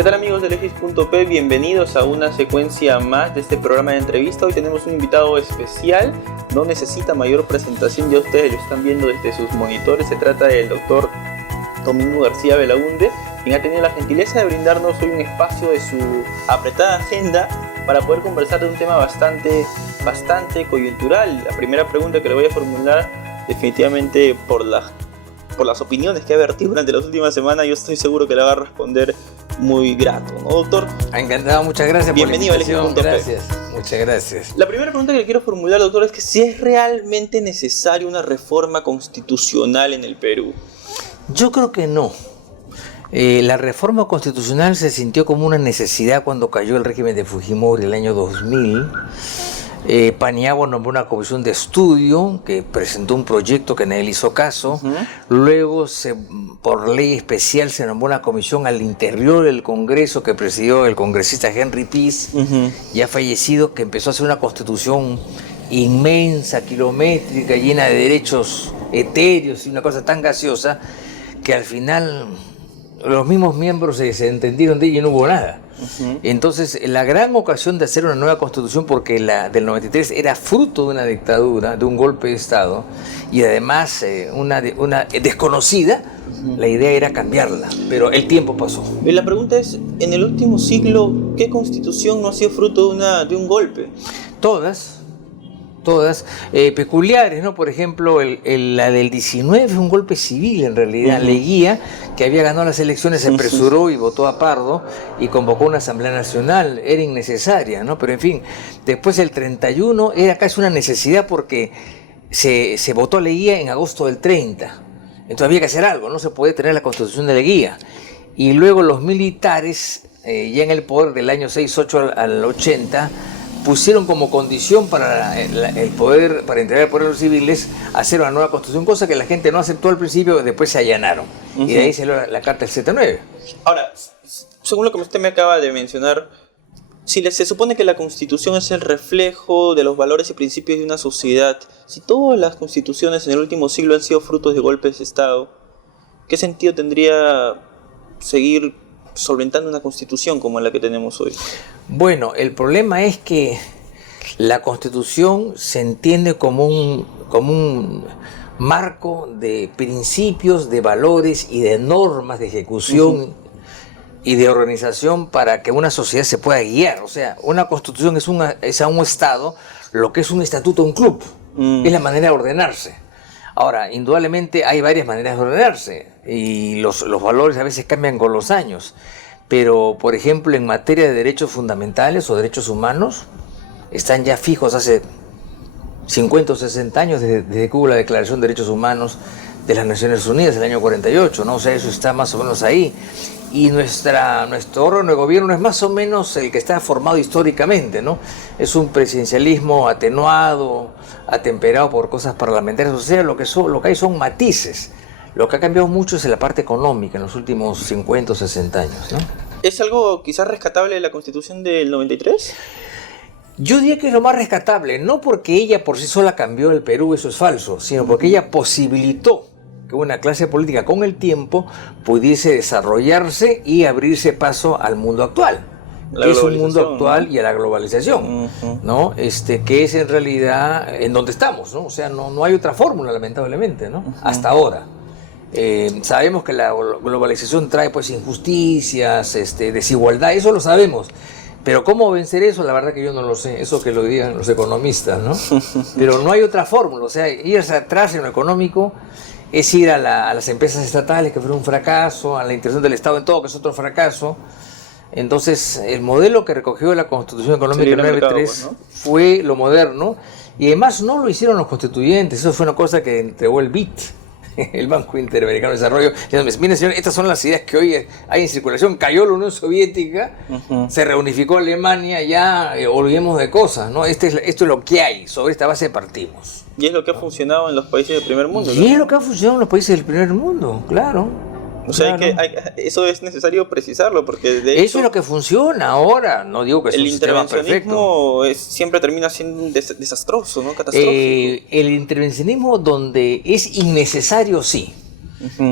¿Qué tal amigos de Legis.p? Bienvenidos a una secuencia más de este programa de entrevista. Hoy tenemos un invitado especial, no necesita mayor presentación, ya ustedes lo están viendo desde sus monitores. Se trata del doctor Domingo García Belaunde, quien ha tenido la gentileza de brindarnos hoy un espacio de su apretada agenda para poder conversar de un tema bastante coyuntural. La primera pregunta que le voy a formular, definitivamente por las opiniones que ha vertido durante las últimas semanas, yo estoy seguro que la va a responder muy grato, ¿no, doctor? Encantado, muchas gracias. Bienvenido por la invitación. a Gracias, muchas gracias. La primera pregunta que le quiero formular, doctor, es que si es realmente necesaria una reforma constitucional en el Perú. Yo creo que no. La reforma constitucional se sintió como una necesidad cuando cayó el régimen de Fujimori el año 2000. Paniagua nombró una comisión de estudio que presentó un proyecto que nadie le hizo caso. Luego, por ley especial, se nombró una comisión al interior del Congreso que presidió el congresista Henry Pease, ya fallecido, que empezó a hacer una constitución inmensa, kilométrica, llena de derechos etéreos y una cosa tan gaseosa que al final los mismos miembros se entendieron de ella y no hubo nada. Entonces, la gran ocasión de hacer una nueva constitución, porque la del 93 era fruto de una dictadura, de un golpe de Estado, y además una desconocida, la idea era cambiarla, pero el tiempo pasó. Y la pregunta es, en el último siglo, ¿qué constitución no ha sido fruto de un golpe? Todas peculiares, ¿no? Por ejemplo, la del 19 fue un golpe civil en realidad. Leguía, que había ganado las elecciones, se apresuró y votó a Pardo y convocó una asamblea nacional, era innecesaria, ¿no? Pero en fin, después el 31 era casi una necesidad porque se votó a Leguía en agosto del 30, entonces había que hacer algo, no se podía tener la constitución de Leguía. Y luego los militares, ya en el poder del año 68 al 80, pusieron como condición para el poder, para entregar el poder a los civiles, hacer una nueva constitución, cosa que la gente no aceptó al principio, después se allanaron. Y de ahí salió la Carta del 79. Ahora, según lo que usted me acaba de mencionar, si se supone que la constitución es el reflejo de los valores y principios de una sociedad, si todas las constituciones en el último siglo han sido frutos de golpes de Estado, ¿qué sentido tendría seguir solventando una constitución como la que tenemos hoy? Bueno, el problema es que la constitución se entiende como un marco de principios, de valores y de normas de ejecución y de organización para que una sociedad se pueda guiar. O sea, una constitución es a un Estado lo que es un estatuto a un club, es la manera de ordenarse. Ahora, indudablemente hay varias maneras de ordenarse y los valores a veces cambian con los años, pero por ejemplo en materia de derechos fundamentales o derechos humanos están ya fijos hace 50 o 60 años desde que hubo la Declaración de Derechos Humanos de las Naciones Unidas el año 48, ¿no? O sea, eso está más o menos ahí. Y nuestro órgano de gobierno es más o menos el que está formado históricamente, ¿no? Es un presidencialismo atenuado, atemperado por cosas parlamentarias, o sea, lo que hay son matices. Lo que ha cambiado mucho es la parte económica en los últimos 50 o 60 años, ¿no? ¿Es algo quizás rescatable de la Constitución del 93? Yo diría que es lo más rescatable, no porque ella por sí sola cambió el Perú, eso es falso, sino porque ella posibilitó que una clase política con el tiempo pudiese desarrollarse y abrirse paso al mundo actual. Que es un mundo actual, ¿no? Y a la globalización, ¿no? Que es en realidad en donde estamos, ¿no? O sea, no hay otra fórmula, lamentablemente, ¿no? Hasta ahora. Sabemos que la globalización trae pues injusticias, desigualdad, eso lo sabemos. Pero cómo vencer eso, la verdad que yo no lo sé, eso que lo digan los economistas, ¿no? Pero no hay otra fórmula, o sea, ir hacia atrás en lo económico es ir a las empresas estatales, que fue un fracaso, a la intervención del Estado en todo, que es otro fracaso. Entonces, el modelo que recogió la Constitución Económica del 93 ¿no? Fue lo moderno, y además no lo hicieron los constituyentes, eso fue una cosa que entregó el BID, el Banco Interamericano de Desarrollo. Miren, señor, estas son las ideas que hoy hay en circulación. Cayó la Unión Soviética, se reunificó Alemania, ya olvidemos de cosas, ¿no? Esto es lo que hay, sobre esta base partimos. Y es lo que ha funcionado en los países del primer mundo, ¿no? Y es lo que ha funcionado en los países del primer mundo, claro. O sea, claro. Eso es necesario precisarlo, porque de eso hecho, es lo que funciona ahora, no digo que es un sistema perfecto. Siempre termina siendo desastroso, ¿no? Catastrófico. El intervencionismo donde es innecesario, sí.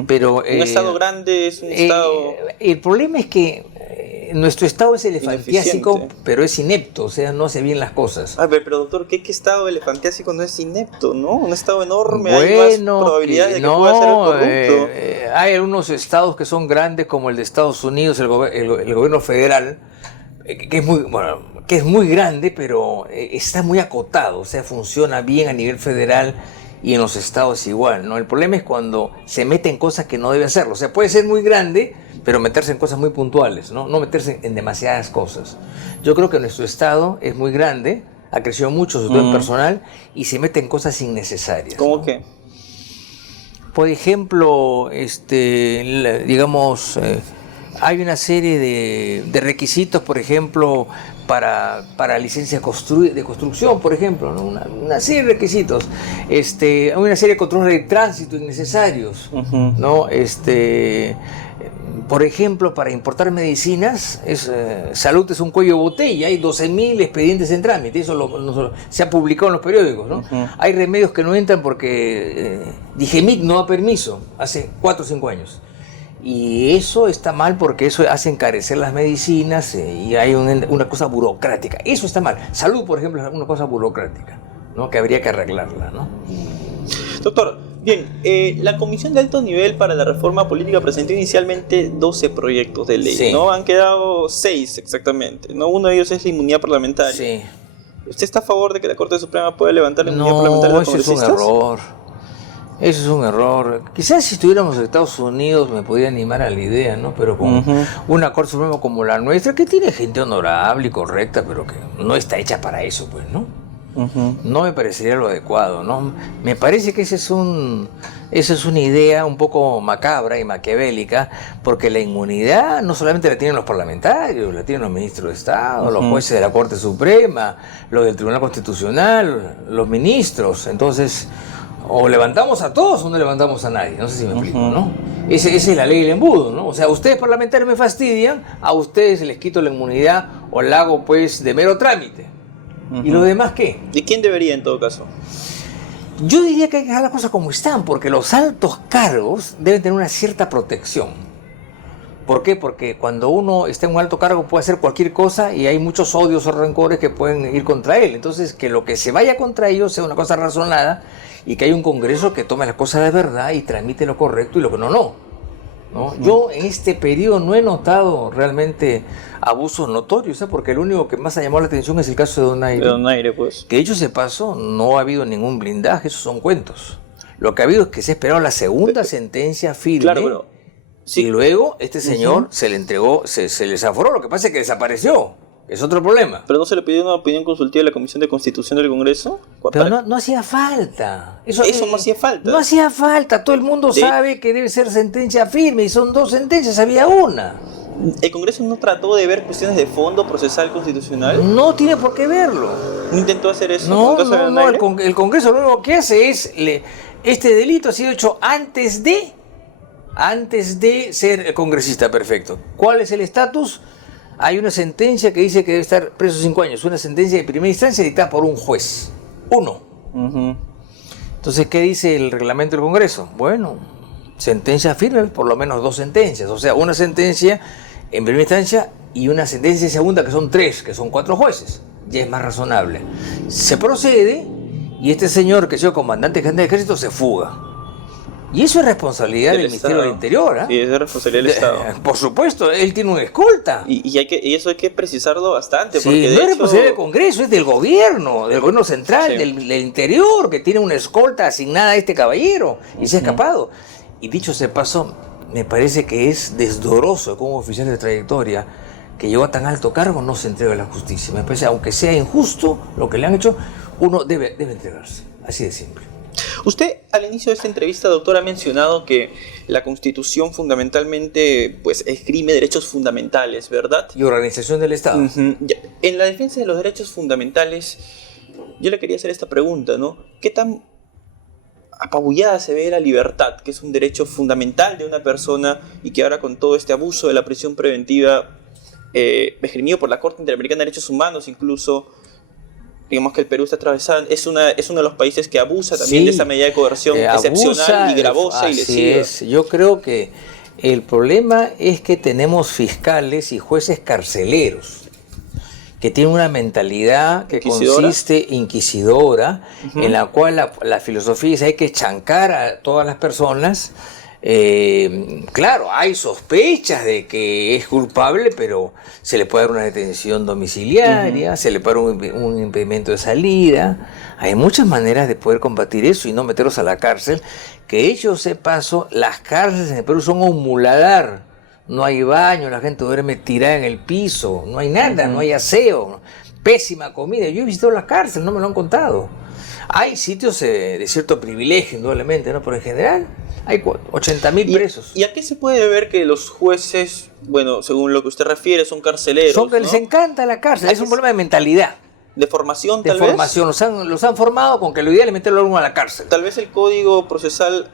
Pero, un Estado grande es un Estado... El problema es que nuestro Estado es elefantiásico, ineficiente. pero es inepto, o sea, no hace bien las cosas. A ver, pero doctor, ¿qué Estado elefantiásico no es inepto, no? Un Estado enorme, hay más probabilidades de que pueda ser el corrupto. Hay algunos estados que son grandes, como el de Estados Unidos, el gobierno federal, que es muy grande, pero está muy acotado, o sea, funciona bien a nivel federal y en los estados igual, ¿no? El problema es cuando se mete en cosas que no debe hacerlo, o sea, puede ser muy grande, pero meterse en cosas muy puntuales, ¿no? No meterse en demasiadas cosas. Yo creo que nuestro estado es muy grande, ha crecido mucho, sobre todo en personal, y se mete en cosas innecesarias. ¿Cómo ¿no? qué? Por ejemplo, digamos, hay una serie de requisitos, por ejemplo, para licencias de construcción, por ejemplo, ¿no? Una serie de requisitos. Hay una serie de controles de tránsito innecesarios, ¿no? Por ejemplo, para importar medicinas, salud es un cuello de botella, hay 12.000 expedientes en trámite, eso se ha publicado en los periódicos, ¿no? Hay remedios que no entran porque Digemit no da permiso, hace 4 o 5 años. Y eso está mal porque eso hace encarecer las medicinas y hay una cosa burocrática. Eso está mal. Salud, por ejemplo, es una cosa burocrática, ¿no? Que habría que arreglarla, ¿no? Doctor, bien, la Comisión de Alto Nivel para la Reforma Política presentó inicialmente 12 proyectos de ley, Sí. ¿no? Han quedado 6 exactamente, ¿no? Uno de ellos es la inmunidad parlamentaria. Sí. ¿Usted está a favor de que la Corte Suprema pueda levantar la inmunidad parlamentaria de los eso es un congresistas? error. Eso es un error. Quizás si estuviéramos en Estados Unidos me podría animar a la idea, ¿no? Pero con una Corte Suprema como la nuestra, que tiene gente honorable y correcta, pero que no está hecha para eso, pues, ¿no? No me parecería lo adecuado, ¿no? Me parece que esa es una idea un poco macabra y maquiavélica, porque la inmunidad no solamente la tienen los parlamentarios, la tienen los ministros de Estado, los jueces de la Corte Suprema, los del Tribunal Constitucional, los ministros. Entonces, o levantamos a todos o no levantamos a nadie, no sé si me explico, ¿no? Esa es la ley del embudo, ¿no? O sea, ustedes parlamentarios me fastidian, a ustedes les quito la inmunidad o la hago pues de mero trámite. ¿Y los demás qué? ¿Y quién debería en todo caso? Yo diría que hay que dejar las cosas como están, porque los altos cargos deben tener una cierta protección. ¿Por qué? Porque cuando uno está en un alto cargo puede hacer cualquier cosa y hay muchos odios o rencores que pueden ir contra él. Entonces, que lo que se vaya contra ellos sea una cosa razonada y que haya un Congreso que tome las cosas de verdad y tramite lo correcto y lo que no. Yo en este periodo no he notado realmente abusos notorios, porque el único que más ha llamado la atención es el caso de Donaire. De Donaire, pues. Que dicho se pasó, no ha habido ningún blindaje, esos son cuentos. Lo que ha habido es que se ha esperado la segunda sentencia firme. Claro, pero sí. Y luego este señor se le entregó, se le zaforó, lo que pasa es que desapareció. Es otro problema. ¿Pero no se le pidió una opinión consultiva a la Comisión de Constitución del Congreso? Pero no hacía falta. Eso no hacía falta. No hacía falta. Todo el mundo sabe que debe ser sentencia firme y son 2 sentencias, había una. ¿El Congreso no trató de ver cuestiones de fondo procesal constitucional? No tiene por qué verlo. ¿No intentó hacer eso? No, el Congreso lo único que hace es, este delito ha sido hecho antes de ser congresista, perfecto. ¿Cuál es el estatus? Hay una sentencia que dice que debe estar preso 5 años, una sentencia de primera instancia dictada por un juez. Uno. Entonces, ¿qué dice el reglamento del Congreso? Bueno, sentencia firme, por lo menos 2 sentencias. O sea, una sentencia en primera instancia y una sentencia en segunda, que son 3, que son 4 jueces. Ya es más razonable. Se procede y este señor, que ha sido comandante general del ejército, se fuga. Y eso es responsabilidad del Ministerio del Interior, ¿eh? Sí, es de responsabilidad del Estado. Por supuesto, él tiene una escolta. Y eso hay que precisarlo bastante. Sí, porque no es responsabilidad del Congreso, es del gobierno central, sí. del Interior, que tiene una escolta asignada a este caballero y se ha escapado. Y dicho se pasó, me parece que es desdoroso como oficial de trayectoria que llegó a tan alto cargo no se entrega a la justicia. Me parece, aunque sea injusto lo que le han hecho, uno debe entregarse. Así de simple. Usted al inicio de esta entrevista, doctor, ha mencionado que la Constitución fundamentalmente pues esgrime derechos fundamentales, ¿verdad? Y organización del Estado. En la defensa de los derechos fundamentales, yo le quería hacer esta pregunta, ¿no? ¿Qué tan apabullada se ve la libertad, que es un derecho fundamental de una persona y que ahora con todo este abuso de la prisión preventiva esgrimido por la Corte Interamericana de Derechos Humanos incluso, digamos que el Perú está atravesando, es uno de los países que abusa también de esa medida de coerción excepcional y gravosa y lesiva? Así es. Yo creo que El problema es que tenemos fiscales y jueces carceleros que tienen una mentalidad que ¿Inquisidora? consiste inquisidora, en la cual la filosofía es hay que chancar a todas las personas. Claro, hay sospechas de que es culpable, pero se le puede dar una detención domiciliaria, se le puede dar un impedimento de salida. Hay muchas maneras de poder combatir eso y no meterlos a la cárcel. Que ellos de paso, las cárceles en el Perú son un muladar. No hay baño, la gente duerme tirada en el piso, no hay nada, no hay aseo, pésima comida. Yo he visitado la cárcel, no me lo han contado. Hay sitios de cierto privilegio, indudablemente, ¿no? Pero en general hay 80.000 presos. ¿Y a qué se puede ver que los jueces, bueno, según lo que usted refiere, son carceleros? Son que ¿no? les encanta la cárcel, es un problema de mentalidad. ¿De formación, De tal formación, los han formado con que lo ideal es meterlo a uno a la cárcel. vez? Tal vez el código procesal,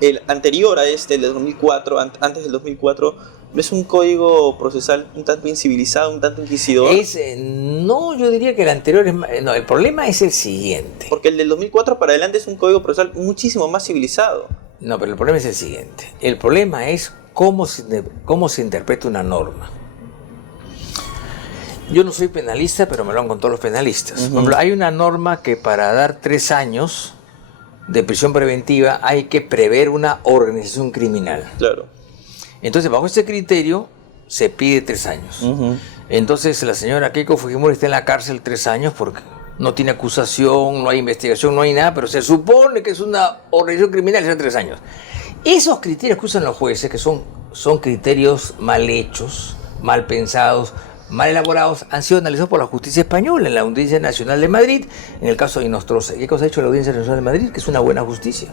el anterior a este, el de 2004, antes del 2004, es un código procesal un tanto incivilizado, un tanto inquisidor. No, yo diría que el anterior es no, el problema es el siguiente. Porque el del 2004 para adelante es un código procesal muchísimo más civilizado. No, pero el problema es el siguiente. El problema es cómo se interpreta una norma. Yo no soy penalista, pero me lo han contado los penalistas. Por ejemplo, hay una norma que para dar 3 años de prisión preventiva hay que prever una organización criminal. Claro. Entonces, bajo ese criterio, se pide 3 años. Entonces, la señora Keiko Fujimori está en la cárcel 3 años porque no tiene acusación, no hay investigación, no hay nada, pero se supone que es una organización criminal y hace 3 años. Esos criterios que usan los jueces, que son criterios mal hechos, mal pensados, mal elaborados, han sido analizados por la justicia española en la Audiencia Nacional de Madrid, en el caso de Inostroza. ¿Qué cosa ha hecho la Audiencia Nacional de Madrid? Que es una buena justicia.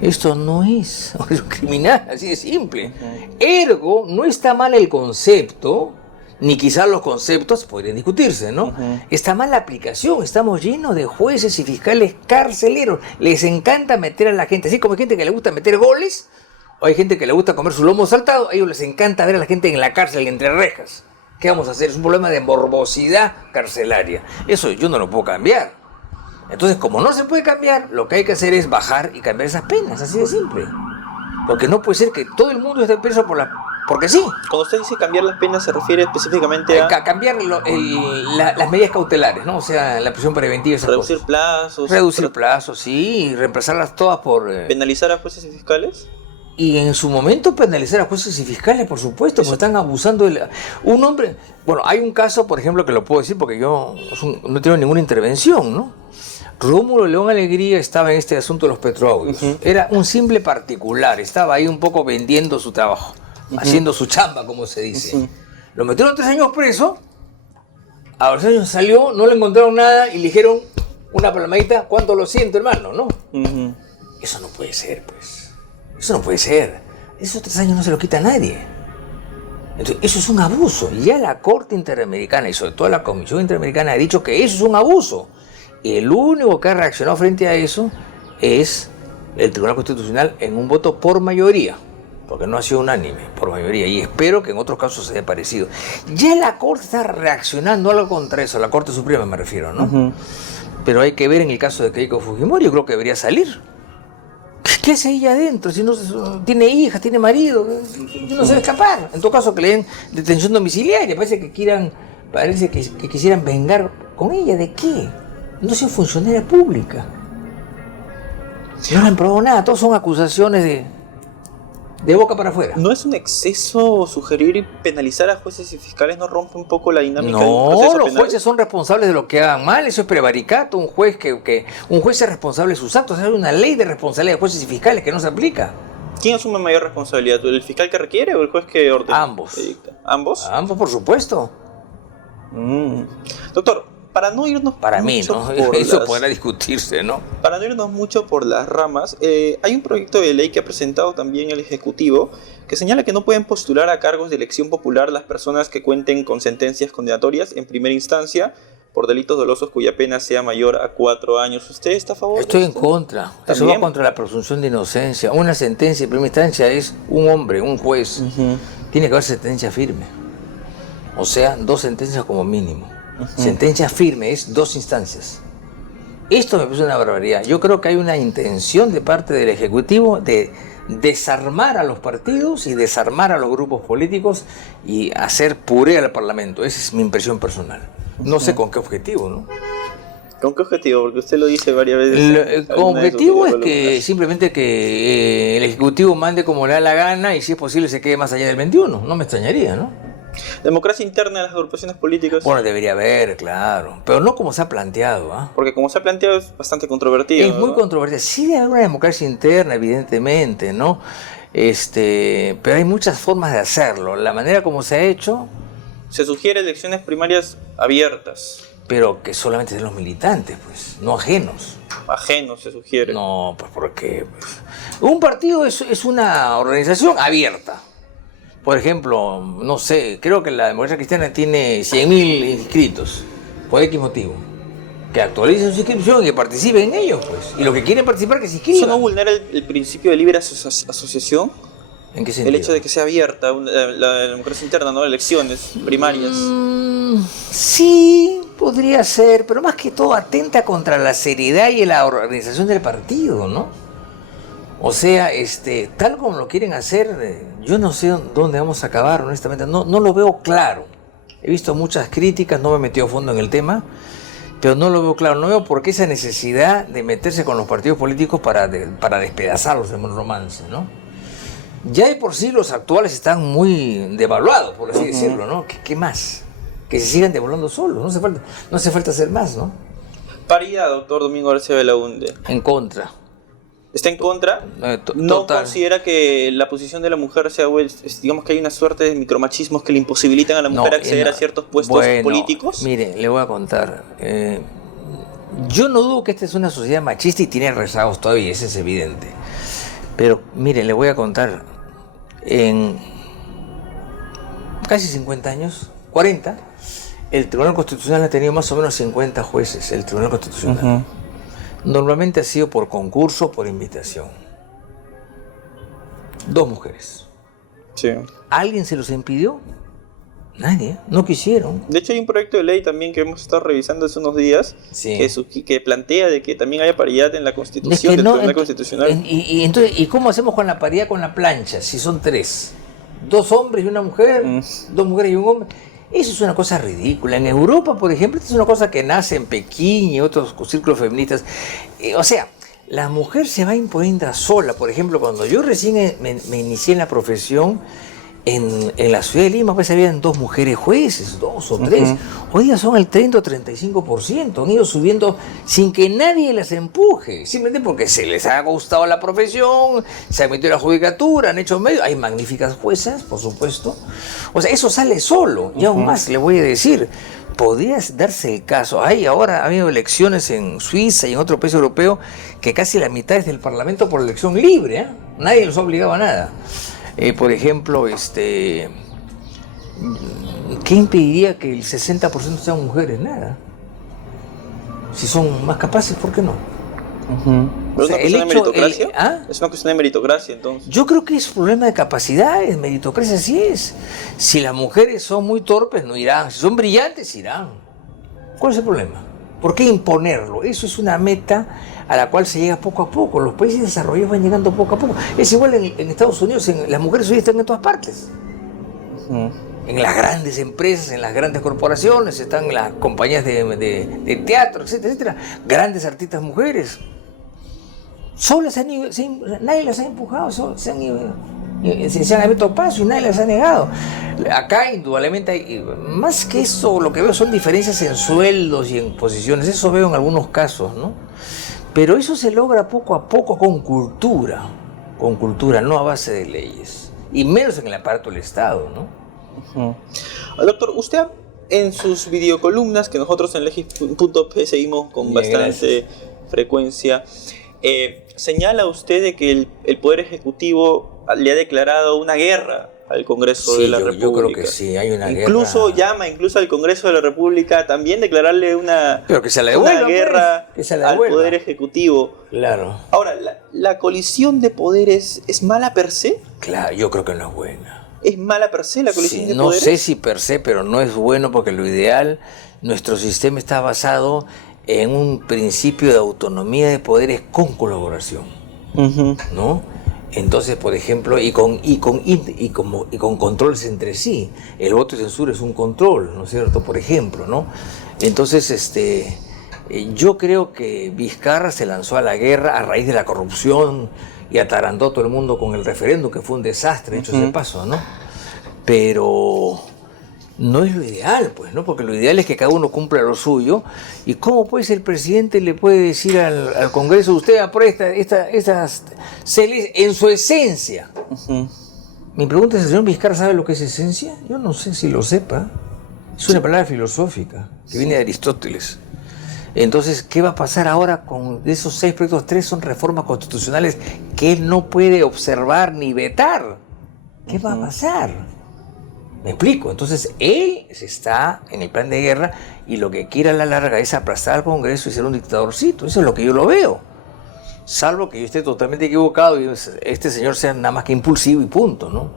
Esto no es criminal, así de simple. Ergo, no está mal el concepto, ni quizás los conceptos podrían discutirse, ¿no? Está mal la aplicación, estamos llenos de jueces y fiscales carceleros. Les encanta meter a la gente, así como hay gente que le gusta meter goles, o hay gente que le gusta comer su lomo saltado, a ellos les encanta ver a la gente en la cárcel, entre rejas. ¿Qué vamos a hacer? Es un problema de morbosidad carcelaria. Eso yo no lo puedo cambiar. Entonces, como no se puede cambiar, lo que hay que hacer es bajar y cambiar esas penas, así de simple. Porque no puede ser que todo el mundo esté preso porque sí. Cuando usted dice cambiar las penas, se refiere específicamente a Cambiar las medidas cautelares, ¿no? O sea, la prisión preventiva, esas reducir cosas. plazos. Reducir plazos, sí, y reemplazarlas todas por... penalizar a jueces y fiscales. Y en su momento penalizar a jueces y fiscales, por supuesto, porque están abusando de un hombre... Bueno, hay un caso, por ejemplo, que lo puedo decir porque yo no tengo ninguna intervención, ¿no? Rómulo León Alegría estaba en este asunto de los petroaudios. Era un simple particular, estaba ahí un poco vendiendo su trabajo, haciendo su chamba, como se dice. Lo metieron 3 años preso, a los años salió, no le encontraron nada y le dijeron una palmadita, ¿cuánto lo siento, hermano? ¿No? Eso no puede ser, pues. Eso no puede ser. Esos 3 años no se lo quita a nadie. Entonces, eso es un abuso. Y ya la Corte Interamericana y sobre todo la Comisión Interamericana ha dicho que eso es un abuso. Y el único que ha reaccionado frente a eso es el Tribunal Constitucional en un voto por mayoría, porque no ha sido unánime, por mayoría, y espero que en otros casos se haya parecido. Ya la Corte está reaccionando algo contra eso, la Corte Suprema me refiero, ¿no? Pero hay que ver en el caso de Keiko Fujimori, yo creo que debería salir. ¿Qué hace ella adentro? Si no tiene hijas, tiene marido, no se va a escapar. En todo caso que le den detención domiciliaria, parece que quisieran vengar con ella. ¿De qué? No es funcionaria pública. No le han probado nada, todos son acusaciones de boca para afuera. ¿No es un exceso sugerir y penalizar a jueces y fiscales? ¿No rompe un poco la dinámica de un No, proceso los penal? jueces son responsables de lo que hagan mal, eso es prevaricato. Un juez es responsable de sus actos. Hay una ley de responsabilidad de jueces y fiscales que no se aplica. ¿Quién asume mayor responsabilidad? ¿El fiscal que requiere o el juez que ordena? Ambos. ¿Ambos? Ambos, por supuesto. Doctor, para no irnos Para mí, mucho ¿no? por Eso las- podrá discutirse, ¿no? Para no irnos mucho por las ramas, hay un proyecto de ley que ha presentado también el Ejecutivo que señala que no pueden postular a cargos de elección popular las personas que cuenten con sentencias condenatorias en primera instancia por delitos dolosos cuya pena sea mayor a 4 años. ¿Usted está a favor de Estoy en esto? contra. Eso ¿También? va contra la presunción de inocencia. Una sentencia en primera instancia es un hombre, un juez. Tiene que haber sentencia firme. O sea, 2 sentencias como mínimo. Sentencia firme es 2 instancias. Esto me parece una barbaridad. Yo creo que hay una intención de parte del Ejecutivo de desarmar a los partidos y desarmar a los grupos políticos y hacer puré al Parlamento. Esa es mi impresión personal. No sé con qué objetivo, ¿no? ¿Con qué objetivo? Porque usted lo dice varias veces. Con objetivo es que simplemente que el Ejecutivo mande como le da la gana y si es posible se quede más allá del 21. No me extrañaría, ¿no? Democracia interna de las agrupaciones políticas. Bueno, debería haber, claro, pero no como se ha planteado, ¿ah? Porque como se ha planteado es bastante controvertido. Es muy controvertido. Sí debe haber una democracia interna, evidentemente, ¿no? Pero hay muchas formas de hacerlo. La manera como se ha hecho... Se sugiere elecciones primarias abiertas. Pero que solamente sean los militantes, pues, no ajenos. Ajenos se sugiere. No, pues ¿por qué? Pues, un partido es una organización abierta. Por ejemplo, no sé, creo que la Democracia Cristiana tiene 100.000 inscritos, por X motivo. Que actualicen su inscripción y que participen en ellos, pues. Y los que quieren participar, que se inscriban. ¿Eso no vulnera el principio de libre asociación? ¿En qué sentido? El hecho de que sea abierta la democracia interna, ¿no? Elecciones primarias. Sí, podría ser, pero más que todo atenta contra la seriedad y la organización del partido, ¿no? O sea, tal como lo quieren hacer, yo no sé dónde vamos a acabar, honestamente, no lo veo claro. He visto muchas críticas, no me he metido a fondo en el tema, pero no lo veo claro, no veo por qué esa necesidad de meterse con los partidos políticos para despedazarlos en un romance, ¿no? Ya de por sí los actuales están muy devaluados, por así decirlo, ¿no? ¿Qué más? Que se sigan devaluando solos, no hace falta hacer más, ¿no? Paridad, doctor Domingo García Belaúnde. En contra. ¿Está en contra? ¿No considera que la posición de la mujer sea, digamos que hay una suerte de micromachismos que le imposibilitan a la mujer acceder a ciertos puestos políticos? Mire, le voy a contar. Yo no dudo que esta es una sociedad machista y tiene rezagos todavía, eso es evidente. Pero mire, le voy a contar. En casi 50 años, 40, el Tribunal Constitucional ha tenido más o menos 50 jueces, el Tribunal Constitucional. Normalmente ha sido por concurso o por invitación. 2 mujeres. Sí. ¿Alguien se los impidió? Nadie, no quisieron. De hecho hay un proyecto de ley también que hemos estado revisando hace unos días, sí, que plantea de que también haya paridad en la Constitución, del Tribunal Constitucional. ¿Y cómo hacemos con la paridad con la plancha? Si son 3, 2 hombres y una mujer, 2 mujeres y un hombre. Eso es una cosa ridícula. En Europa, por ejemplo, esto es una cosa que nace en Pekín y otros círculos feministas. O sea, la mujer se va imponiendo sola. Por ejemplo, cuando yo recién me inicié en la profesión, en la ciudad de Lima, pues habían 2 mujeres jueces, 2 o 3. Hoy día son el 30 o 35%. Han ido subiendo sin que nadie las empuje. Simplemente porque se les ha gustado la profesión, se ha metido la judicatura, han hecho medios. Hay magníficas juezas, por supuesto. O sea, eso sale solo. Y aún más le voy a decir, podría darse el caso. Ahora ha habido elecciones en Suiza y en otro país europeo que casi la mitad es del Parlamento por elección libre, ¿eh? Nadie los ha obligado a nada. Por ejemplo, ¿qué impediría que el 60% sean mujeres? Nada. Si son más capaces, ¿por qué no? ¿Pero es una cuestión de meritocracia? ¿Es una cuestión de meritocracia, entonces? Yo creo que es un problema de capacidades, meritocracia sí es. Si las mujeres son muy torpes, no irán. Si son brillantes, irán. ¿Cuál es el problema? ¿Por qué imponerlo? Eso es una meta a la cual se llega poco a poco. Los países desarrollados van llegando poco a poco. Es igual en Estados Unidos, las mujeres hoy están en todas partes. En las grandes empresas, en las grandes corporaciones, están en las compañías de teatro, etcétera, etcétera. Grandes artistas mujeres. Solas nadie las ha empujado, se han abierto paso y nadie las ha negado. Acá indudablemente hay, más que eso, lo que veo son diferencias en sueldos y en posiciones, eso veo en algunos casos, ¿no? Pero eso se logra poco a poco con cultura, no a base de leyes, y menos en el aparato del Estado, ¿no? Doctor, usted en sus videocolumnas, que nosotros en legis.p seguimos con bastante frecuencia, señala usted de que el Poder Ejecutivo le ha declarado una guerra al Congreso de la República. Yo creo que sí, hay una guerra. Llama al Congreso de la República también declararle una guerra al Poder Ejecutivo. Claro. Ahora, ¿la colisión de poderes es mala per se? Claro, yo creo que no es buena. ¿Es mala per se la colisión de No poderes? sé si per se, pero no es bueno porque lo ideal, nuestro sistema está basado en un principio de autonomía de poderes con colaboración, ¿no? Entonces, por ejemplo, y con controles entre sí. El voto de censura es un control, ¿no es cierto? Por ejemplo, ¿no? Entonces, yo creo que Vizcarra se lanzó a la guerra a raíz de la corrupción y atarantó a todo el mundo con el referéndum, que fue un desastre, hecho ese paso, ¿no? Pero no es lo ideal, pues, ¿no? Porque lo ideal es que cada uno cumpla lo suyo. ¿Y cómo, pues, el presidente le puede decir al Congreso, usted aprueba estas leyes en su esencia? Mi pregunta es, ¿el señor Vizcarra sabe lo que es esencia? Yo no sé si lo sepa. Es una palabra filosófica que viene de Aristóteles. Entonces, ¿qué va a pasar ahora con esos 6 proyectos? 3 son reformas constitucionales que él no puede observar ni vetar. ¿Qué va a pasar? ¿Me explico? Entonces, él está en el plan de guerra y lo que quiere a la larga es aplastar al Congreso y ser un dictadorcito. Eso es lo que yo lo veo. Salvo que yo esté totalmente equivocado y este señor sea nada más que impulsivo y punto, ¿no?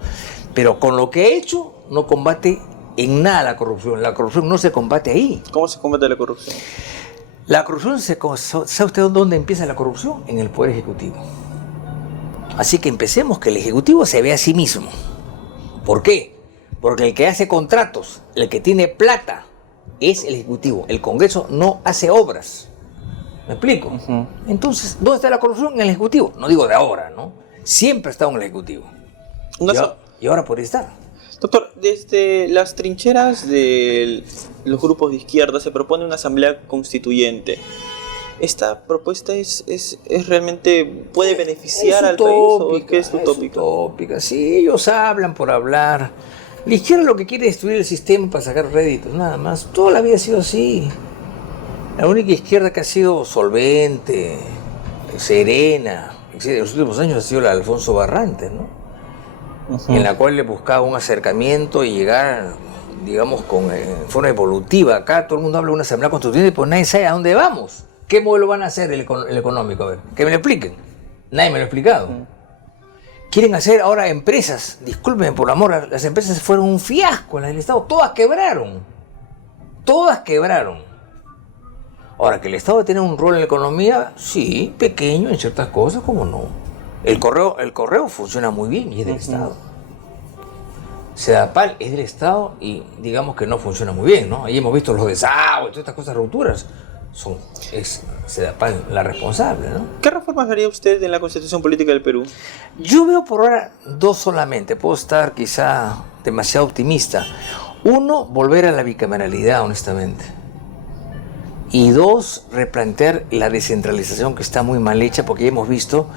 Pero con lo que ha hecho, no combate en nada la corrupción. La corrupción no se combate ahí. ¿Cómo se combate la corrupción? La corrupción, ¿sabe usted dónde empieza la corrupción? En el Poder Ejecutivo. Así que empecemos que el Ejecutivo se ve a sí mismo. ¿Por qué? Porque el que hace contratos, el que tiene plata, es el Ejecutivo. El Congreso no hace obras. ¿Me explico? Entonces, ¿dónde está la corrupción? En el Ejecutivo. No digo de ahora, ¿no? Siempre ha estado en el Ejecutivo. Y ahora podría estar. Doctor, desde las trincheras de los grupos de izquierda se propone una asamblea constituyente. ¿Esta propuesta es realmente puede beneficiar al país o qué es utópica? Es utópica, sí, ellos hablan por hablar. La izquierda lo que quiere es destruir el sistema para sacar réditos, nada más. Toda la vida ha sido así. La única izquierda que ha sido solvente, serena, en los últimos años ha sido la de Alfonso Barrantes, ¿no? En la cual le buscaba un acercamiento y llegar, digamos, en forma evolutiva. Acá todo el mundo habla de una asamblea constituyente, pues nadie sabe a dónde vamos. ¿Qué modelo van a hacer el económico? A ver, que me lo expliquen. Nadie me lo ha explicado. Quieren hacer ahora empresas. Discúlpenme por amor, las empresas fueron un fiasco, las del Estado. Todas quebraron. Todas quebraron. Ahora, que el Estado tiene un rol en la economía, sí, pequeño en ciertas cosas, ¿cómo no? El correo funciona muy bien y es del Estado. Sedapal es del Estado y digamos que no funciona muy bien, ¿no? Ahí hemos visto los desagües, todas estas cosas rupturas. Es Sedapal la responsable, ¿no? ¿Qué reformas haría usted en la Constitución Política del Perú? Yo veo por ahora 2 solamente. Puedo estar quizá demasiado optimista. 1, volver a la bicameralidad, honestamente. Y 2, replantear la descentralización que está muy mal hecha porque ya hemos visto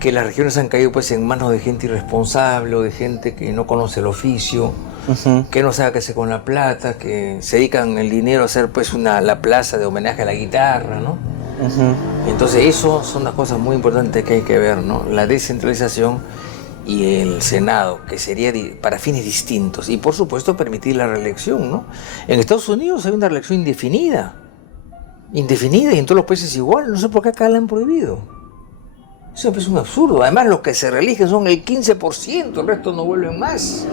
que las regiones han caído pues en manos de gente irresponsable o de gente que no conoce el oficio, que no sabe qué hacer con la plata, que se dedican el dinero a hacer pues la plaza de homenaje a la guitarra, ¿no? Entonces eso son las cosas muy importantes que hay que ver, ¿no? La descentralización y el Senado, que sería para fines distintos. Y por supuesto permitir la reelección, ¿no? En Estados Unidos hay una reelección indefinida y en todos los países igual. No sé por qué acá la han prohibido. Eso es un absurdo. Además, los que se reeligen son el 15%, el resto no vuelven más.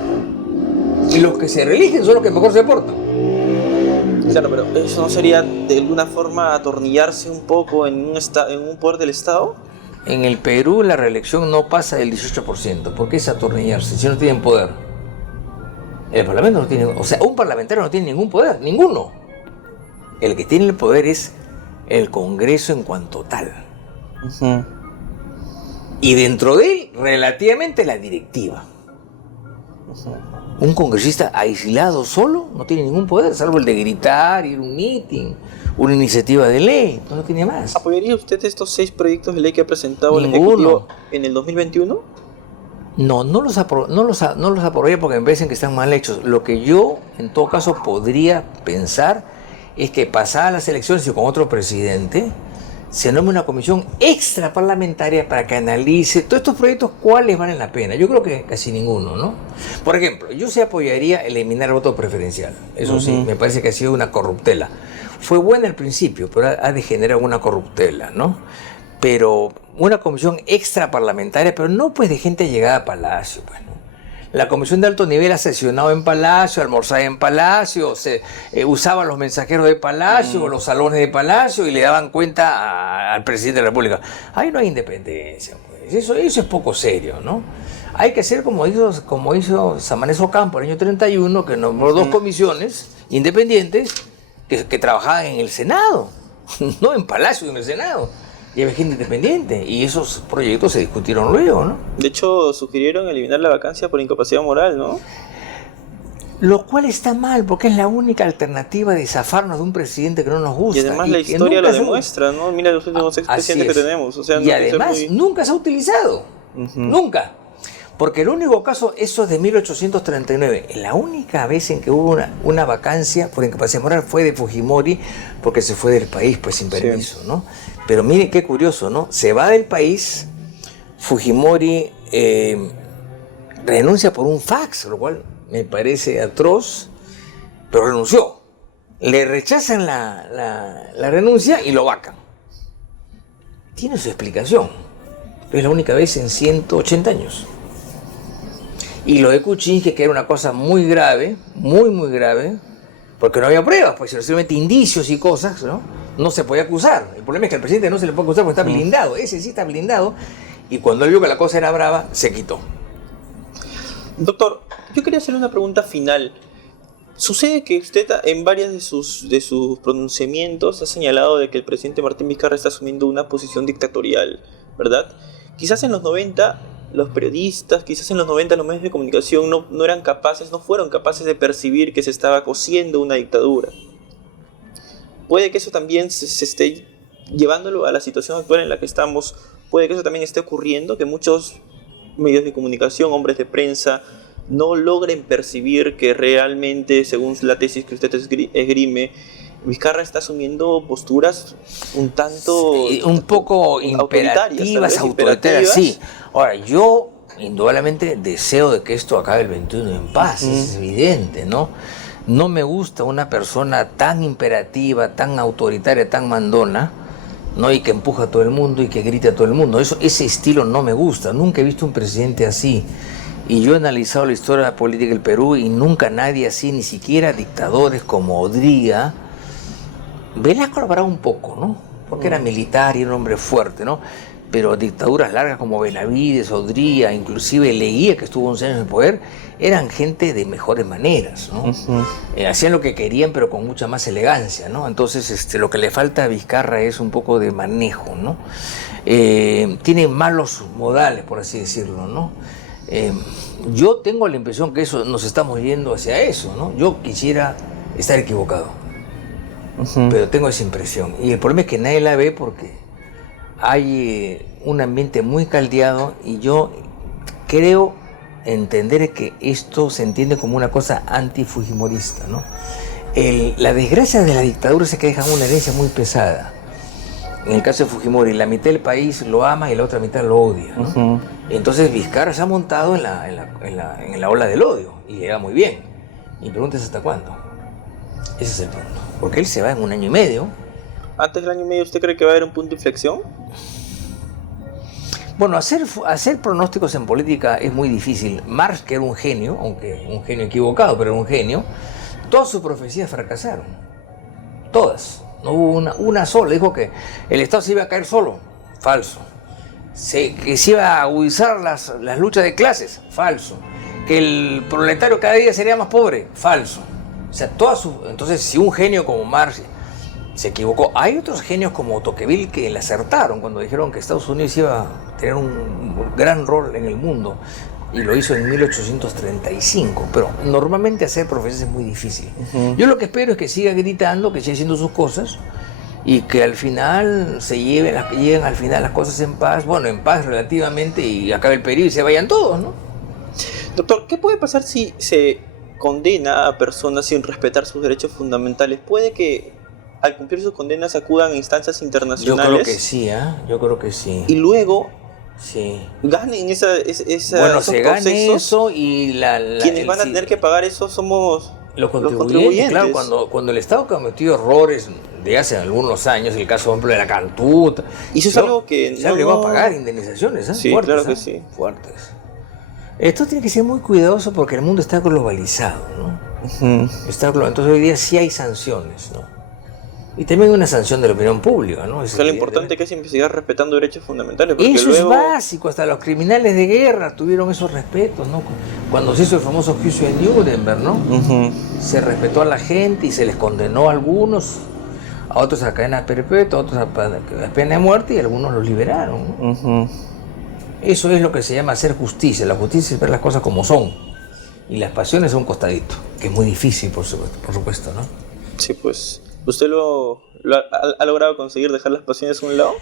Y los que se reeligen son los que mejor se portan. Claro, pero ¿eso no sería de alguna forma atornillarse un poco en un poder del Estado? En el Perú la reelección no pasa del 18%. ¿Por qué es atornillarse si no tienen poder? El Parlamento no tiene... O sea, un parlamentario no tiene ningún poder, ninguno. El que tiene el poder es el Congreso en cuanto tal. Y dentro de él, relativamente la directiva. Un congresista aislado solo no tiene ningún poder, salvo el de gritar, ir a un meeting, una iniciativa de ley, no tiene más. ¿Apoyaría usted estos 6 proyectos de ley que ha presentado el Ejecutivo en el 2021? No los aprobaría porque me parecen que están mal hechos. Lo que yo, en todo caso, podría pensar es que pasadas las elecciones y con otro presidente, se nombre una comisión extraparlamentaria para que analice todos estos proyectos, cuáles valen la pena. Yo creo que casi ninguno, ¿no? Por ejemplo, yo sí apoyaría eliminar el voto preferencial. Eso sí, me parece que ha sido una corruptela. Fue buena al principio, pero ha degenerado una corruptela, ¿no? Pero una comisión extraparlamentaria, pero no pues de gente llegada a Palacio, pues, ¿no? La comisión de alto nivel ha sesionado en Palacio, almorzaba en Palacio, usaba los mensajeros de Palacio, los salones de Palacio y le daban cuenta al presidente de la República. Ahí no hay independencia, pues. Eso es poco serio, ¿no? Hay que hacer como hizo Samanes Ocampo en el año 31, que nombró 2 comisiones independientes que trabajaban en el Senado, no en Palacio, en el Senado. Y había gente independiente, y esos proyectos se discutieron luego, ¿no? De hecho, sugirieron eliminar la vacancia por incapacidad moral, ¿no? Lo cual está mal, porque es la única alternativa de zafarnos de un presidente que no nos gusta. Y además la historia lo demuestra, ¿no? Mira los últimos expresidentes que tenemos. O sea, y además nunca se ha utilizado, nunca. Porque el único caso, eso es de 1839, la única vez en que hubo una vacancia por incapacidad moral fue de Fujimori, porque se fue del país pues sin permiso, ¿no? Pero miren qué curioso, ¿no? Se va del país, Fujimori renuncia por un fax, lo cual me parece atroz, pero renunció. Le rechazan la renuncia y lo vacan. Tiene su explicación, pero es la única vez en 180 años. Y lo de Kuczynski, que era una cosa muy grave, muy grave, porque no había pruebas, pues simplemente indicios y cosas, ¿no? No se podía acusar. El problema es que al presidente no se le puede acusar porque está blindado. Ese sí está blindado. Y cuando él vio que la cosa era brava, se quitó. Doctor, yo quería hacerle una pregunta final. Sucede que usted en varios de sus pronunciamientos ha señalado de que el presidente Martín Vizcarra está asumiendo una posición dictatorial, ¿verdad? Quizás en los 90 los periodistas, quizás en los 90 los medios de comunicación no fueron capaces de percibir que se estaba cociendo una dictadura. Puede que eso también se esté llevándolo a la situación actual en la que estamos, puede que eso también esté ocurriendo, que muchos medios de comunicación, hombres de prensa, no logren percibir que realmente, según la tesis que usted esgrime, Vizcarra está asumiendo posturas un tanto... Sí, un poco imperativas, autoritarias, sí. Ahora, yo indudablemente deseo de que esto acabe el 21 en paz, es evidente, ¿no? No me gusta una persona tan imperativa, tan autoritaria, tan mandona, ¿no? Y que empuja a todo el mundo y que grita a todo el mundo. Ese estilo no me gusta, nunca he visto un presidente así. Y yo he analizado la historia política del Perú y nunca nadie así, ni siquiera dictadores como Odría. Velasco lo paraba un poco, ¿no? Porque era militar y era un hombre fuerte, ¿no? Pero dictaduras largas como Benavides, Odría, inclusive Leguía, que estuvo 11 años en el poder, eran gente de mejores maneras, ¿no? Hacían lo que querían, pero con mucha más elegancia, ¿no? Entonces, lo que le falta a Vizcarra es un poco de manejo, ¿no? Tiene malos modales, por así decirlo, ¿no? Yo tengo la impresión que nos estamos yendo hacia eso, ¿no? Yo quisiera estar equivocado. Pero tengo esa impresión. Y el problema es que nadie la ve porque hay un ambiente muy caldeado y yo creo entender que esto se entiende como una cosa antifujimorista, ¿no? La desgracia de la dictadura es que dejan una herencia muy pesada. En el caso de Fujimori, la mitad del país lo ama y la otra mitad lo odia, ¿no? Entonces Vizcarra se ha montado en la ola del odio y le va muy bien. Mi pregunta es ¿hasta cuándo? Ese es el punto. Porque él se va en 1 año y medio. ¿Antes del año y medio usted cree que va a haber un punto de inflexión? Bueno, hacer pronósticos en política es muy difícil. Marx, que era un genio, aunque un genio equivocado, pero era un genio, todas sus profecías fracasaron. Todas. No hubo una sola. Dijo que el Estado se iba a caer solo. Falso. Que se iba a agudizar las luchas de clases. Falso. Que el proletario cada día sería más pobre. Falso. O sea, entonces, si un genio como Marx se equivocó, hay otros genios como Tocqueville que le acertaron cuando dijeron que Estados Unidos iba a tener un gran rol en el mundo, y lo hizo en 1835, pero normalmente hacer profecías es muy difícil. Yo lo que espero es que siga gritando, que siga haciendo sus cosas, y que al final lleguen al final las cosas en paz, bueno, en paz relativamente, y acabe el periodo y se vayan todos, ¿no? Doctor, ¿qué puede pasar si se condena a personas sin respetar sus derechos fundamentales? ¿Puede que al cumplir sus condenas acudan a instancias internacionales? Yo creo que sí, yo creo que sí. Y luego sí. ganen esa bueno, se gane eso y quienes van a tener que pagar eso somos los contribuyentes. Claro, cuando el Estado cometió errores de hace algunos años, el caso, por ejemplo, de la Cantuta, y eso es algo que se obligó a pagar indemnizaciones, sí, fuertes, claro que sí. Fuertes. Esto tiene que ser muy cuidadoso porque el mundo está globalizado, ¿no? Entonces hoy día sí hay sanciones, ¿no? Y también una sanción de la opinión pública, ¿no? O sea, lo importante que es investigar respetando derechos fundamentales. Porque eso luego... es básico, hasta los criminales de guerra tuvieron esos respetos, ¿no? Cuando se hizo el famoso juicio de Nuremberg, ¿no? Se respetó a la gente y se les condenó a algunos, a otros a cadena perpetua, a otros a pena de muerte y algunos los liberaron, ¿no? Eso es lo que se llama hacer justicia. La justicia es ver las cosas como son y las pasiones a un costadito, que es muy difícil, por supuesto, ¿no? Sí, pues... ¿Usted ha logrado conseguir dejar las pasiones a un lado?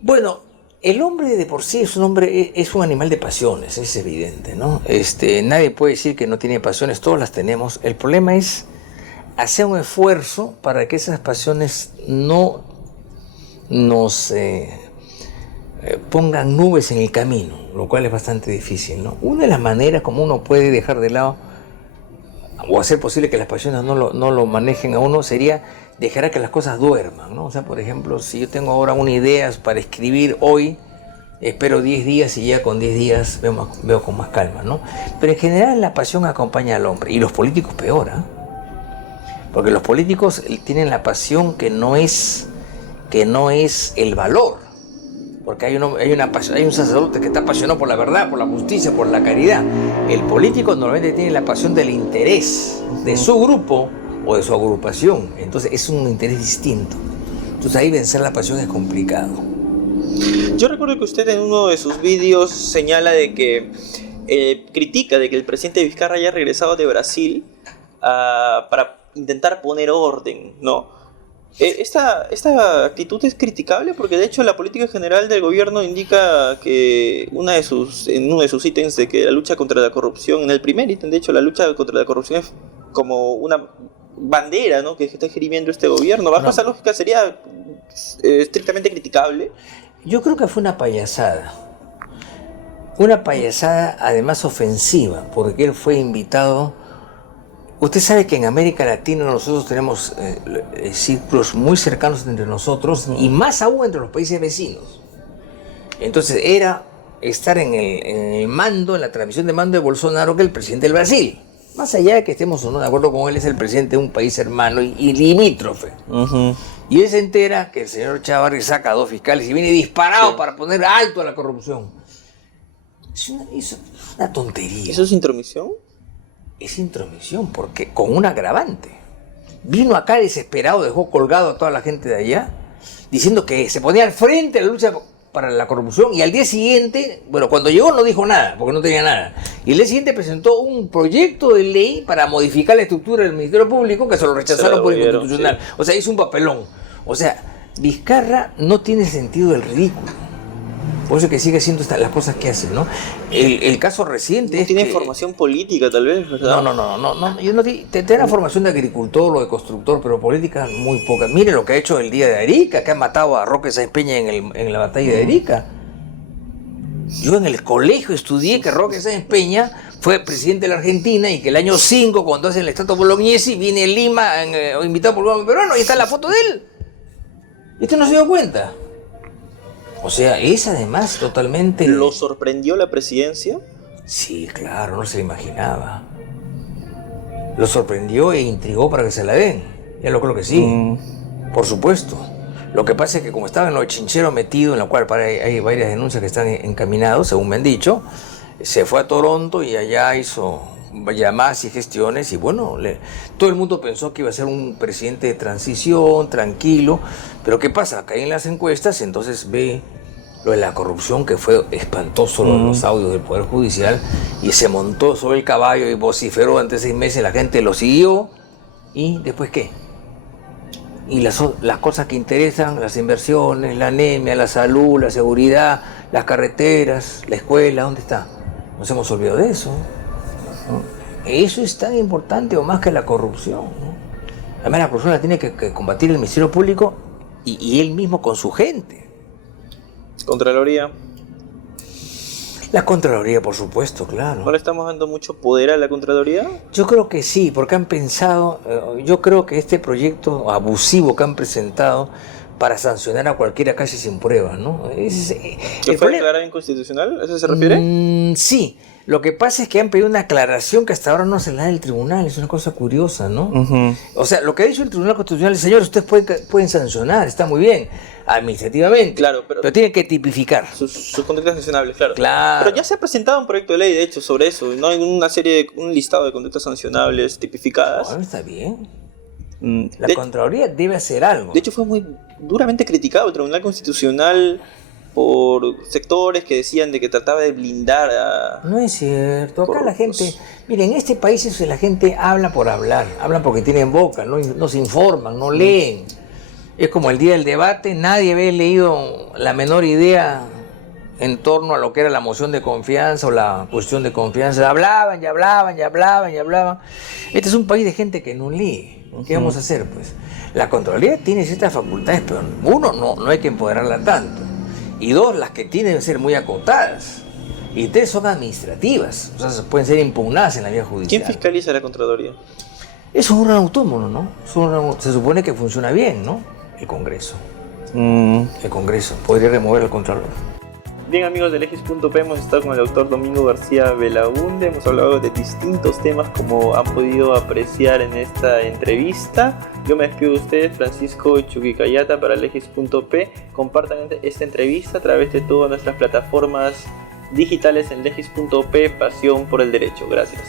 Bueno, el hombre de por sí es un animal de pasiones, es evidente, ¿no? Nadie puede decir que no tiene pasiones, todas las tenemos. El problema es hacer un esfuerzo para que esas pasiones no nos pongan nubes en el camino, lo cual es bastante difícil, ¿no? Una de las maneras como uno puede dejar de lado o hacer posible que las pasiones no lo manejen a uno sería dejar a que las cosas duerman, ¿no? O sea, por ejemplo, si yo tengo ahora una idea para escribir hoy, espero 10 días y ya con 10 días veo con más calma, ¿no? Pero en general la pasión acompaña al hombre, y los políticos peor, ¿eh? Porque los políticos tienen la pasión que no es el valor. Porque hay un sacerdote que está apasionado por la verdad, por la justicia, por la caridad. El político normalmente tiene la pasión del interés de su grupo o de su agrupación. Entonces es un interés distinto. Entonces ahí vencer la pasión es complicado. Yo recuerdo que usted en uno de sus vídeos señala de que critica de que el presidente Vizcarra haya regresado de Brasil para intentar poner orden, ¿no? Esta actitud es criticable porque de hecho la política general del gobierno indica que en uno de sus ítems de que la lucha contra la corrupción, en el primer ítem de hecho la lucha contra la corrupción es como una bandera, ¿no? que está esgrimiendo este gobierno. Bajo esa lógica sería estrictamente criticable. Yo creo que fue una payasada además ofensiva, porque él fue invitado. Usted sabe que en América Latina nosotros tenemos círculos muy cercanos entre nosotros y más aún entre los países vecinos. Entonces era estar en el mando, en la transmisión de mando de Bolsonaro, que el presidente del Brasil. Más allá de que estemos o no de acuerdo con él, es el presidente de un país hermano y limítrofe. Y él se entera que el señor Chávarri saca 2 fiscales y viene disparado para poner alto a la corrupción. Es una tontería. ¿Eso es intromisión? Es intromisión, porque con un agravante. Vino acá desesperado, dejó colgado a toda la gente de allá, diciendo que se ponía al frente de la lucha para la corrupción, y al día siguiente, bueno, cuando llegó no dijo nada, porque no tenía nada, y el día siguiente presentó un proyecto de ley para modificar la estructura del Ministerio Público, que se lo rechazaron por inconstitucional. Sí. O sea, hizo un papelón. O sea, Vizcarra no tiene sentido del ridículo. Por eso que sigue haciendo las cosas que hace, ¿no? El caso reciente no es tiene que... formación política, tal vez, ¿verdad? No. Yo no tengo formación de agricultor o de constructor, pero política muy poca. Mire lo que ha hecho el día de Arica, que ha matado a Roque Sáenz Peña en la batalla de Arica. Yo en el colegio estudié que Roque Sáenz Peña fue presidente de la Argentina y que el año 5, cuando hacen el Estatuto Bolognesi, viene en Lima invitado por el gobierno peruano y está la foto de él. ¿Y usted no se dio cuenta? O sea, es además totalmente... ¿Lo sorprendió la presidencia? Sí, claro, no se lo imaginaba. Lo sorprendió e intrigó para que se la den. Ya lo creo que sí, por supuesto. Lo que pasa es que como estaba en lo chinchero metido, en lo cual hay varias denuncias que están encaminadas, según me han dicho, se fue a Toronto y allá hizo llamadas y gestiones y bueno, todo el mundo pensó que iba a ser un presidente de transición, tranquilo, pero ¿qué pasa? Cae en las encuestas, entonces ve lo de la corrupción, que fue espantoso, los audios del Poder Judicial, y se montó sobre el caballo y vociferó durante 6 meses, la gente lo siguió, y después ¿qué? Y las cosas que interesan, las inversiones, la anemia, la salud, la seguridad, las carreteras, la escuela, ¿dónde está? Nos hemos olvidado de eso. Eso es tan importante o más que la corrupción, ¿no? Además la corrupción la tiene que combatir el Ministerio Público y él mismo con su gente. ¿Contraloría? La Contraloría, por supuesto, claro. ¿No le estamos dando mucho poder a la Contraloría? Yo creo que sí, porque han pensado, yo creo que este proyecto abusivo que han presentado para sancionar a cualquiera casi sin pruebas, ¿no? ¿Que fue declarado inconstitucional? ¿A eso se refiere? Sí. Lo que pasa es que han pedido una aclaración que hasta ahora no se la da el tribunal. Es una cosa curiosa, ¿no? O sea, lo que ha dicho el Tribunal Constitucional, señores, ustedes pueden sancionar, está muy bien, administrativamente. Claro, pero tienen que tipificar. Sus conductas sancionables, claro. Claro. Pero ya se ha presentado un proyecto de ley, de hecho, sobre eso, ¿no? En un listado de conductas sancionables tipificadas. Bueno, está bien. La Contraloría debe hacer algo. De hecho, fue muy duramente criticado el Tribunal Constitucional por sectores que decían de que trataba de blindar a... No es cierto, acá la gente... Miren, en este país la gente habla por hablar, hablan porque tienen boca, no se informan, no leen. Es como el día del debate, nadie había leído la menor idea en torno a lo que era la moción de confianza o la cuestión de confianza. Hablaban. Este es un país de gente que no lee. ¿Qué vamos a hacer, pues? La Contraloría tiene ciertas facultades, pero uno, no hay que empoderarla tanto. Y dos, las que tienen que ser muy acotadas. Y tres, son administrativas. O sea, pueden ser impugnadas en la vía judicial. ¿Quién fiscaliza la Contraloría? Es un órgano autónomo, ¿no? Se supone que funciona bien, ¿no? El Congreso. El Congreso podría remover al Contralor. Bien, amigos de Legis.p, hemos estado con el doctor Domingo García Belaunde. Hemos hablado de distintos temas, como han podido apreciar en esta entrevista. Yo me despido de ustedes, Francisco Chuquicayata, para Legis.p. Compartan esta entrevista a través de todas nuestras plataformas digitales en Legis.p. Pasión por el Derecho. Gracias.